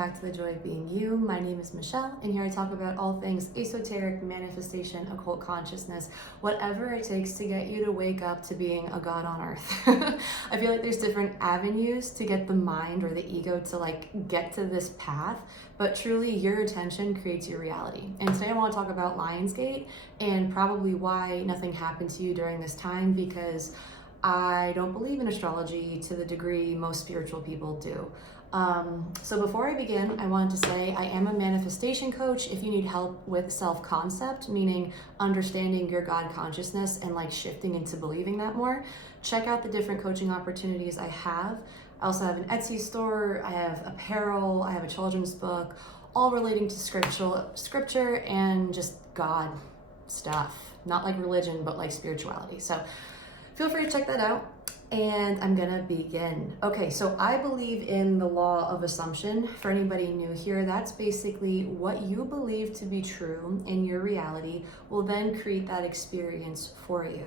back to The Joy of Being You. My name is Michelle, and here I talk about all things esoteric, manifestation, occult consciousness, whatever it takes to get you to wake up to being a god on earth. I feel like there's different avenues to get the mind or the ego to get to this path, but truly your attention creates your reality. And today I want to talk about Lionsgate and probably why nothing happened to you during this time, because I don't believe in astrology to the degree most spiritual people do. So before I begin, I wanted to say I am a manifestation coach. If you need help with self-concept, meaning understanding your God consciousness and shifting into believing that more, check out the different coaching opportunities I have. I also have an Etsy store, I have apparel, I have a children's book, all relating to scripture and just God stuff. Not like religion, but like spirituality. So feel free to check that out. And I'm gonna begin. Okay, so I believe in the law of assumption. For anybody new here, that's basically what you believe to be true in your reality will then create that experience for you.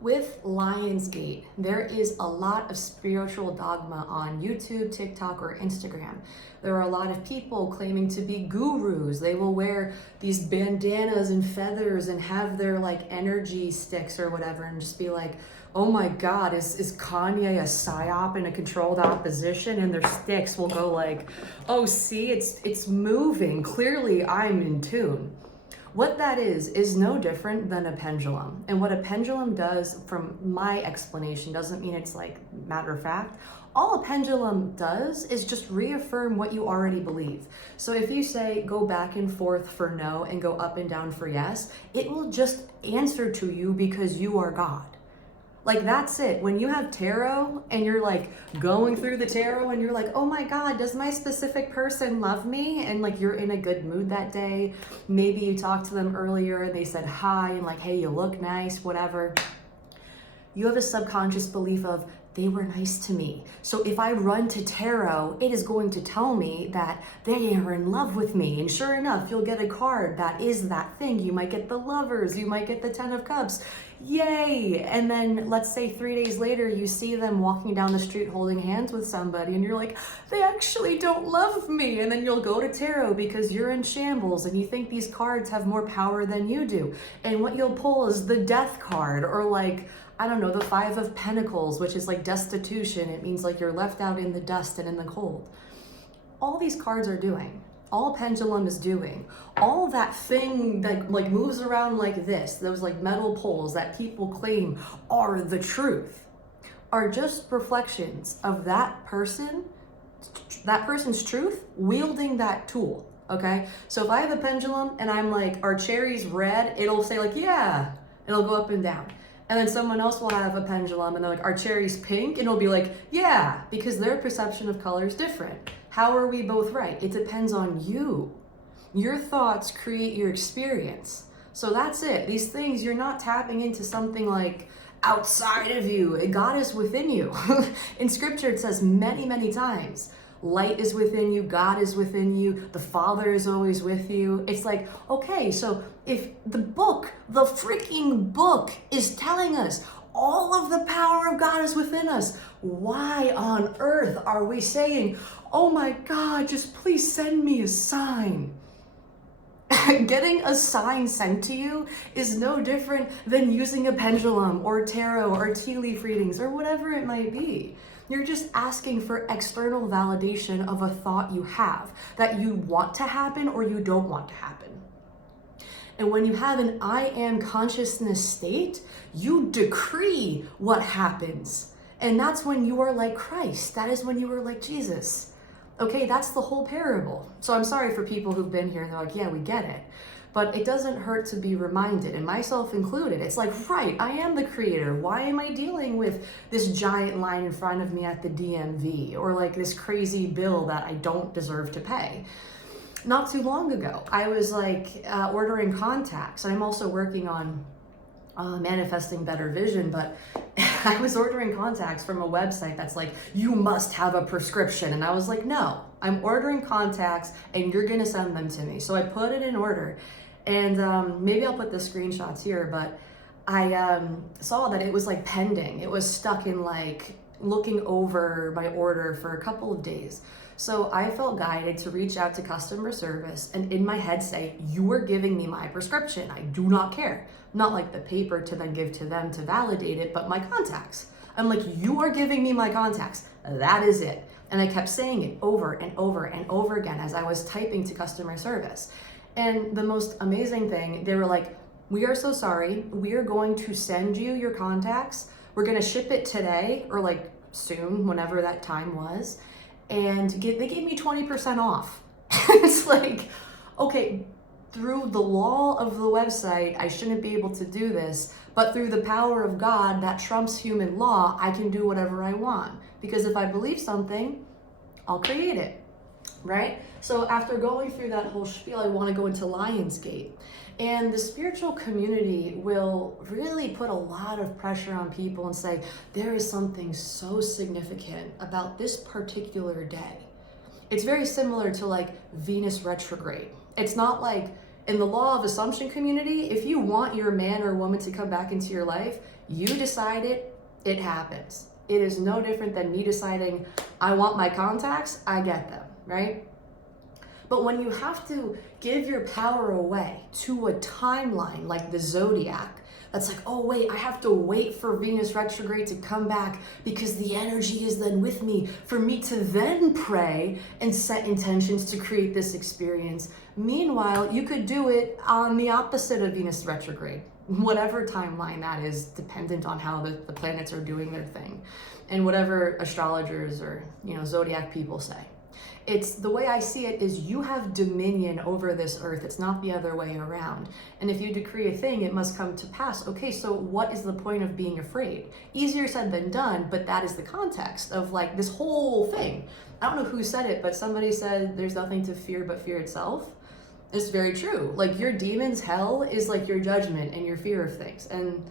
With Lionsgate, there is a lot of spiritual dogma on YouTube, TikTok, or Instagram. There are a lot of people claiming to be gurus. They will wear these bandanas and feathers and have their energy sticks or whatever and just be like, oh my God, is Kanye a psyop in a controlled opposition? And their sticks will go oh, see, it's moving. Clearly, I'm in tune. What that is no different than a pendulum. And what a pendulum does, from my explanation, doesn't mean it's matter of fact. All a pendulum does is just reaffirm what you already believe. So if you say go back and forth for no and go up and down for yes, it will just answer to you because you are God. That's it. When you have tarot and you're going through the tarot and you're oh my God, does my specific person love me? And you're in a good mood that day. Maybe you talked to them earlier and they said hi and hey, you look nice, whatever. You have a subconscious belief of they were nice to me. So if I run to tarot, it is going to tell me that they are in love with me. And sure enough, you'll get a card that is that thing. You might get the Lovers, you might get the 10 of Cups. Yay! And then let's say 3 days later, you see them walking down the street holding hands with somebody and you're they actually don't love me. And then you'll go to tarot because you're in shambles and you think these cards have more power than you do. And what you'll pull is the Death card, or I don't know, the 5 of Pentacles, which is destitution. It means you're left out in the dust and in the cold. All these cards are doing, all pendulum is doing, all that thing that moves around like this, those metal poles that people claim are the truth, are just reflections of that person's truth wielding that tool, okay? So if I have a pendulum and I'm are cherries red, it'll say yeah, it'll go up and down. And then someone else will have a pendulum and they're are cherries pink? And it'll be yeah, because their perception of color is different. How are we both right? It depends on you. Your thoughts create your experience. So that's it. These things, you're not tapping into something outside of you. God is within you. In scripture, it says many, many times, light is within you, God is within you, the Father is always with you. It's okay, so if the freaking book is telling us all of the power of God is within us, why on earth are we saying, oh my God, just please send me a sign? Getting a sign sent to you is no different than using a pendulum or tarot or tea leaf readings or whatever it might be. You're just asking for external validation of a thought you have that you want to happen or you don't want to happen. And when you have an I am consciousness state, you decree what happens. And that's when you are like Christ. That is when you are like Jesus. Okay, that's the whole parable. So I'm sorry for people who've been here and they're yeah, we get it. But it doesn't hurt to be reminded, and myself included. It's right, I am the creator. Why am I dealing with this giant line in front of me at the DMV? Or this crazy bill that I don't deserve to pay? Not too long ago, I was ordering contacts, and I'm also working on manifesting better vision, but I was ordering contacts from a website that's you must have a prescription. And I was no, I'm ordering contacts and you're gonna send them to me. So I put it in order, and maybe I'll put the screenshots here, but I saw that it was pending. It was stuck in looking over my order for a couple of days. So I felt guided to reach out to customer service and in my head say, you are giving me my prescription. I do not care. Not like the paper to then give to them to validate it, but my contacts. I'm like, you are giving me my contacts. That is it. And I kept saying it over and over and over again as I was typing to customer service. And the most amazing thing, they were like, we are so sorry. We are going to send you your contacts. We're going to ship it today or like soon, whenever that time was. And they gave me 20% off. It's like, okay, through the law of the website, I shouldn't be able to do this, but through the power of God that trumps human law, I can do whatever I want. Because if I believe something, I'll create it, right? So after going through that whole spiel, I want to go into Lionsgate. And the spiritual community will really put a lot of pressure on people and say, there is something so significant about this particular day. It's very similar to like Venus retrograde. It's not like in the law of assumption community, if you want your man or woman to come back into your life, you decide it, it happens. It is no different than me deciding, I want my contacts, I get them, right? But when you have to give your power away to a timeline like the zodiac, that's like, oh wait, I have to wait for Venus retrograde to come back because the energy is then with me for me to then pray and set intentions to create this experience. Meanwhile, you could do it on the opposite of Venus retrograde, whatever timeline that is, dependent on how the planets are doing their thing and whatever astrologers or, zodiac people say. It's the way I see it is you have dominion over this earth. It's not the other way around. And if you decree a thing, it must come to pass. Okay, so what is the point of being afraid? Easier said than done, but that is the context of like this whole thing. I don't know who said it, but somebody said there's nothing to fear but fear itself. It's very true. Like your demon's hell is like your judgment and your fear of things. And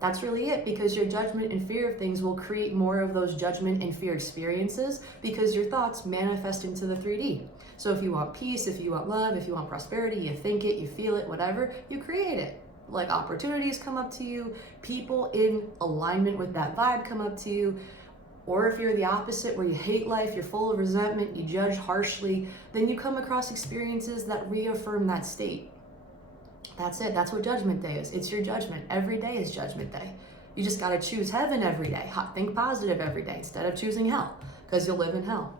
that's really it, because your judgment and fear of things will create more of those judgment and fear experiences because your thoughts manifest into the 3D. So if you want peace, if you want love, if you want prosperity, you think it, you feel it, whatever, you create it. Like opportunities come up to you, people in alignment with that vibe come up to you. Or if you're the opposite, where you hate life, you're full of resentment, you judge harshly, then you come across experiences that reaffirm that state. That's it. That's what Judgment Day is. It's your judgment. Every day is Judgment Day. You just got to choose heaven every day. Think positive every day instead of choosing hell, because you'll live in hell.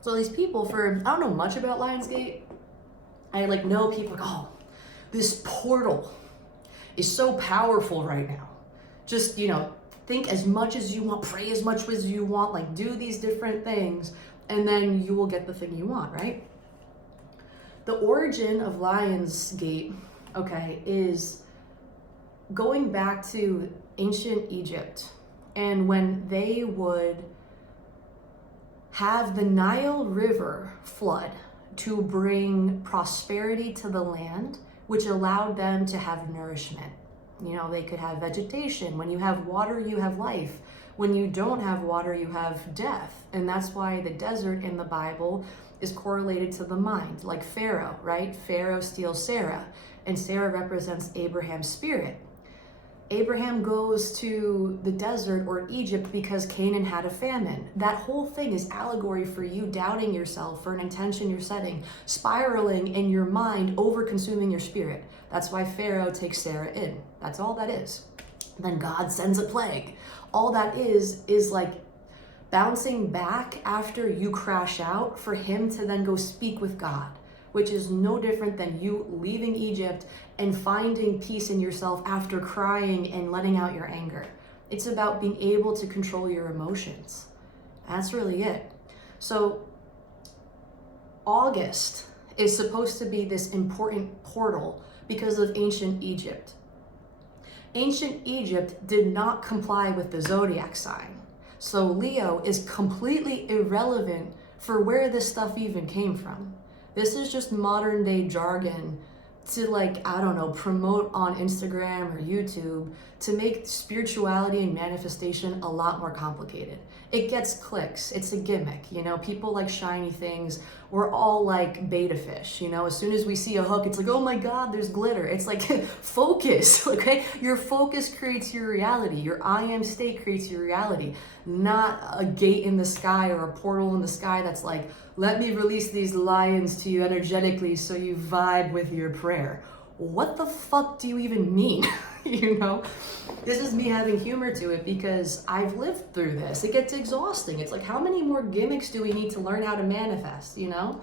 So these people, I don't know much about Lionsgate. I know people like, oh, this portal is so powerful right now. Just, think as much as you want, pray as much as you want, do these different things, and then you will get the thing you want, right? The origin of Lionsgate, is going back to ancient Egypt, and when they would have the Nile River flood to bring prosperity to the land, which allowed them to have nourishment. They could have vegetation. When you have water, you have life. When you don't have water, you have death. And that's why the desert in the Bible is correlated to the mind, like Pharaoh, right? Pharaoh steals Sarah, and Sarah represents Abraham's spirit. Abraham goes to the desert or Egypt because Canaan had a famine. That whole thing is allegory for you doubting yourself for an intention you're setting, spiraling in your mind, over-consuming your spirit. That's why Pharaoh takes Sarah in. That's all that is. Then God sends a plague. All that is like bouncing back after you crash out for him to then go speak with God, which is no different than you leaving Egypt and finding peace in yourself after crying and letting out your anger. It's about being able to control your emotions. That's really it. So August is supposed to be this important portal because of ancient Egypt. Ancient Egypt did not comply with the zodiac sign. So Leo is completely irrelevant for where this stuff even came from. This is just modern day jargon to promote on Instagram or YouTube to make spirituality and manifestation a lot more complicated. It gets clicks. It's a gimmick. People like shiny things we're all like beta fish, you know? As soon as we see a hook, it's like, oh my God, there's glitter. It's like, focus, okay? Your focus creates your reality. Your I am state creates your reality, not a gate in the sky or a portal in the sky that's like, let me release these lions to you energetically so you vibe with your prayer. What the fuck do you even mean? You know, this is me having humor to it because I've lived through this. It gets exhausting. It's like, how many more gimmicks do we need to learn how to manifest, you know?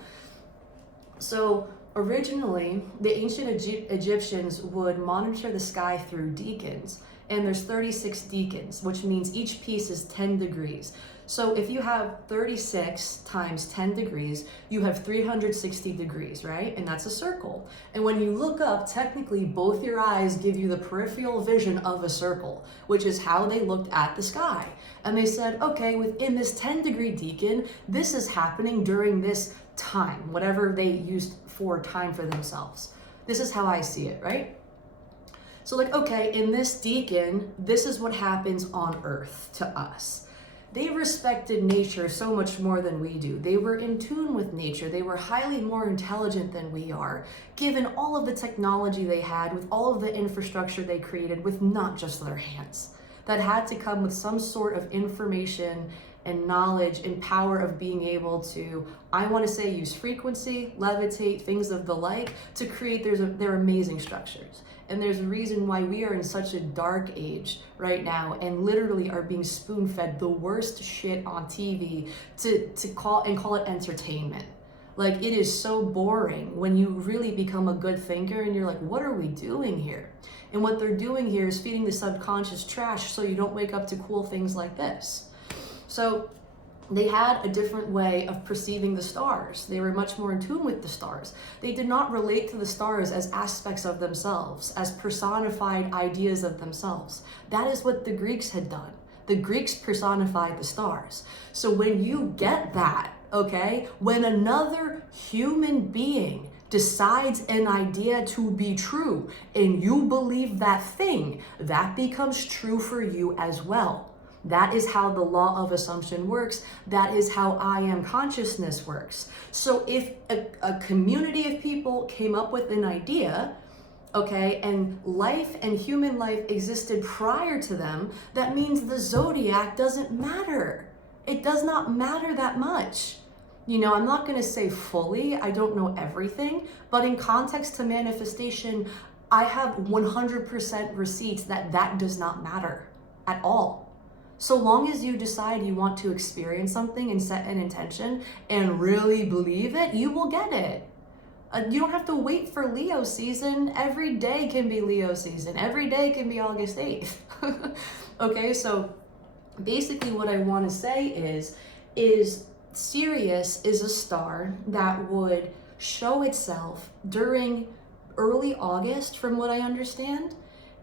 So originally, the ancient Egyptians would monitor the sky through deacons, and there's 36 deacons, which means each piece is 10 degrees. So if you have 36 times 10 degrees, you have 360 degrees, right? And that's a circle. And when you look up, technically both your eyes give you the peripheral vision of a circle, which is how they looked at the sky. And they said, okay, within this 10-degree decan, this is happening during this time, whatever they used for time for themselves. This is how I see it, right? So like, okay, in this decan, this is what happens on Earth to us. They respected nature so much more than we do. They were in tune with nature. They were highly more intelligent than we are, given all of the technology they had, with all of the infrastructure they created, with not just their hands. That had to come with some sort of information and knowledge and power of being able to, I want to say, use frequency, levitate, things of the like, to create their amazing structures. And there's a reason why we are in such a dark age right now and literally are being spoon-fed the worst shit on TV to call it entertainment. Like, it is so boring when you really become a good thinker and you're like, what are we doing here? And what they're doing here is feeding the subconscious trash so you don't wake up to cool things like this. So they had a different way of perceiving the stars. They were much more in tune with the stars. They did not relate to the stars as aspects of themselves, as personified ideas of themselves. That is what the Greeks had done. The Greeks personified the stars. So when you get that, okay, when another human being decides an idea to be true and you believe that thing, that becomes true for you as well. That is how the law of assumption works. That is how I am consciousness works. So if a community of people came up with an idea, okay, and life and human life existed prior to them, that means the zodiac doesn't matter. It does not matter that much. You know, I'm not going to say fully, I don't know everything, but in context to manifestation, I have 100% receipts that does not matter at all. So long as you decide you want to experience something and set an intention and really believe it, you will get it. You don't have to wait for Leo season. Every day can be Leo season. Every day can be August 8th. Okay, so basically what I want to say is Sirius is a star that would show itself during early August, from what I understand.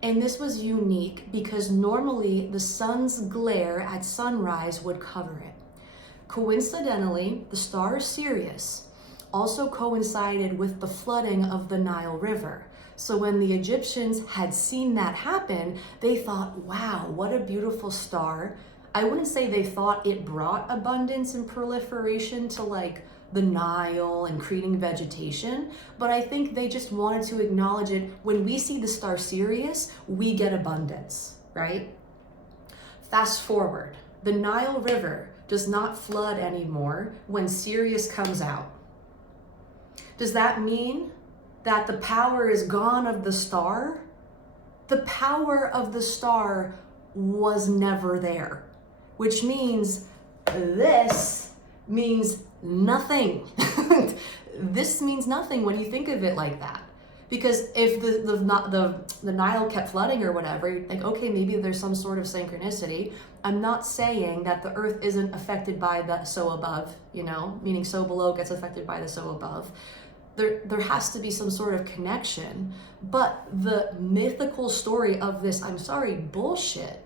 And this was unique because normally the sun's glare at sunrise would cover it. Coincidentally, the star Sirius also coincided with the flooding of the Nile River. So when the Egyptians had seen that happen, they thought, wow, what a beautiful star. I wouldn't say they thought it brought abundance and proliferation to like the Nile and creating vegetation, but I think they just wanted to acknowledge it. When we see the star Sirius, we get abundance, right? Fast forward, the Nile River does not flood anymore when Sirius comes out. Does that mean that the power is gone of the star? The power of the star was never there, which means this means nothing. This means nothing when you think of it like that. Because if the Nile kept flooding or whatever, like, okay, maybe there's some sort of synchronicity. I'm not saying that the earth isn't affected by the so above, you know, meaning so below gets affected by the so above. There has to be some sort of connection. But the mythical story of this, I'm sorry, bullshit,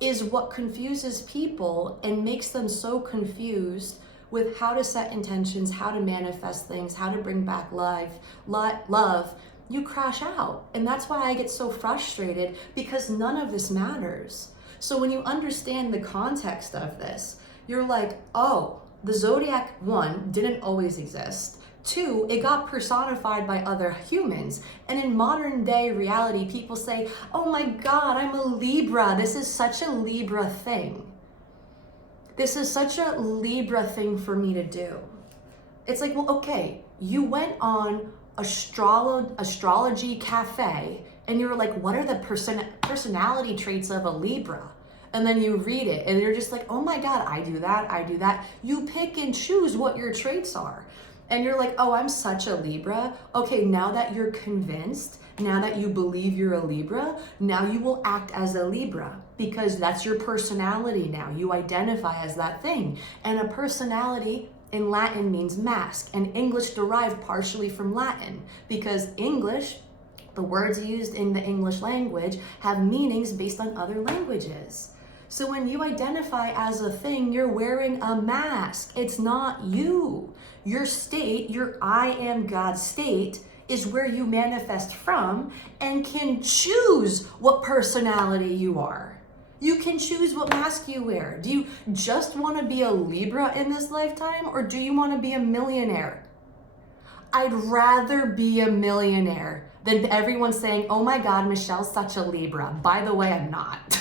is what confuses people and makes them so confused with how to set intentions, how to manifest things, how to bring back love. You crash out. And that's why I get so frustrated, because none of this matters. So when you understand the context of this, you're like, oh, the zodiac, one, didn't always exist. Two, it got personified by other humans. And in modern day reality, people say, oh my God, I'm a Libra. This is such a Libra thing. This is such a Libra thing for me to do. It's like, well, okay, you went on astrology cafe and you were like, what are the personality traits of a Libra? And then you read it and you're just like, oh my God, I do that, I do that. You pick and choose what your traits are. And you're like, oh, I'm such a Libra. Okay, now that you're convinced, now that you believe you're a Libra, now you will act as a Libra because that's your personality now. You identify as that thing. And a personality in Latin means mask, and English derived partially from Latin because English, the words used in the English language, have meanings based on other languages. So when you identify as a thing, you're wearing a mask. It's not you. Your state, your I am God state, is where you manifest from and can choose what personality you are. You can choose what mask you wear. Do you just want to be a Libra in this lifetime, or do you want to be a millionaire? I'd rather be a millionaire than everyone saying, oh my God, Michelle's such a Libra. By the way, I'm not.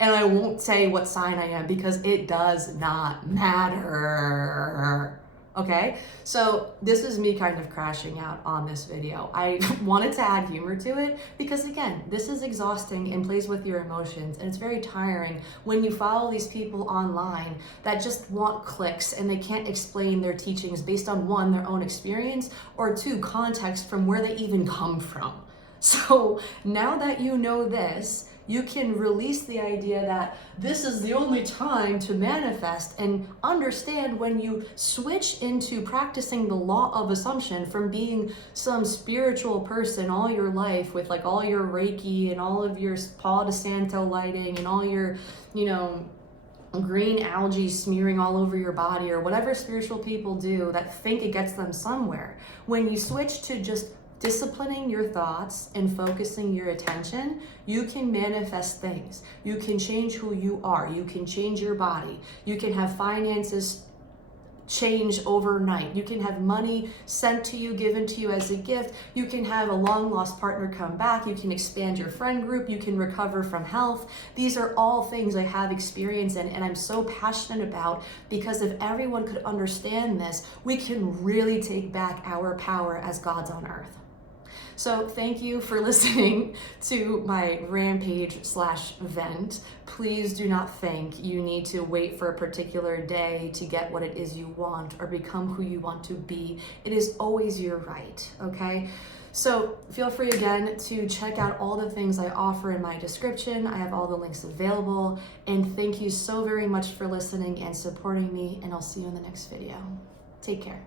And I won't say what sign I am because it does not matter. Okay, so this is me kind of crashing out on this video. I wanted to add humor to it because, again, this is exhausting and plays with your emotions, and it's very tiring when you follow these people online that just want clicks and they can't explain their teachings based on, one, their own experience, or two, context from where they even come from. So now that you know this, you can release the idea that this is the only time to manifest, and understand when you switch into practicing the law of assumption from being some spiritual person all your life with like all your Reiki and all of your Palo de Santo lighting and all your, green algae smearing all over your body, or whatever spiritual people do that think it gets them somewhere. When you switch to just disciplining your thoughts and focusing your attention, you can manifest things. You can change who you are. You can change your body. You can have finances change overnight. You can have money sent to you, given to you as a gift. You can have a long lost partner come back. You can expand your friend group. You can recover from health. These are all things I have experience in and I'm so passionate about, because if everyone could understand this, we can really take back our power as gods on earth. So thank you for listening to my rampage/vent. Please do not think you need to wait for a particular day to get what it is you want or become who you want to be. It is always your right, okay? So feel free again to check out all the things I offer in my description. I have all the links available. And thank you so very much for listening and supporting me, and I'll see you in the next video. Take care.